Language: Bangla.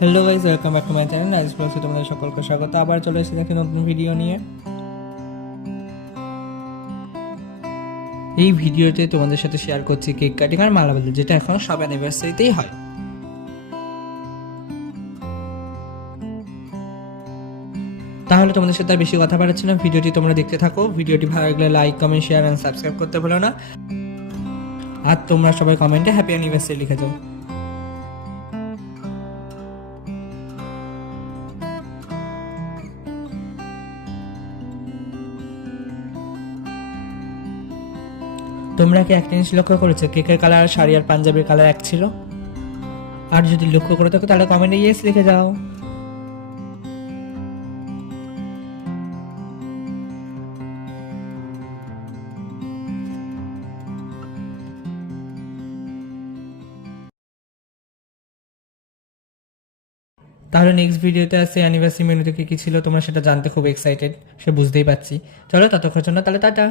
Hello guys, welcome back to my channel Rice ব্লগসে তোমাদের সকলকে স্বাগত। আবার চলে এসেছি একটি নতুন ভিডিও নিয়ে। এই ভিডিওতে তোমাদের সাথে শেয়ার করছি কেক কাটিং আর মালা বদল, যেটা এখন সব অ্যানিভার্সারিতেই হয়। তাহলে তোমাদের সাথে আর বেশি কথা বাড়াচ্ছি না, ভিডিওটি তোমরা দেখতে থাকো। ভিডিওটি ভালো লাগলে like, comment, share and subscribe করতে ভুলো না। আর তোমরা সবাই কমেন্টে হ্যাপি অ্যানিভার্সারি লিখে যাও। তোমরা কি একটা জিনিস লক্ষ্য করেছো, কেকের কালার আর শাড়ি আর পাঞ্জাবির কালার এক ছিল? আর যদি লক্ষ্য করে থাকো তাহলে কমেন্টে ইয়েস লিখে যাও। তাহলে নেক্সট ভিডিওতে আসছে অ্যানিভার্সারি মেনুতে কি কি ছিল, তোমরা সেটা জানতে খুব এক্সাইটেড, সে বুঝতেই পারছি। চলো ততক্ষণের জন্য তাহলে টাটা।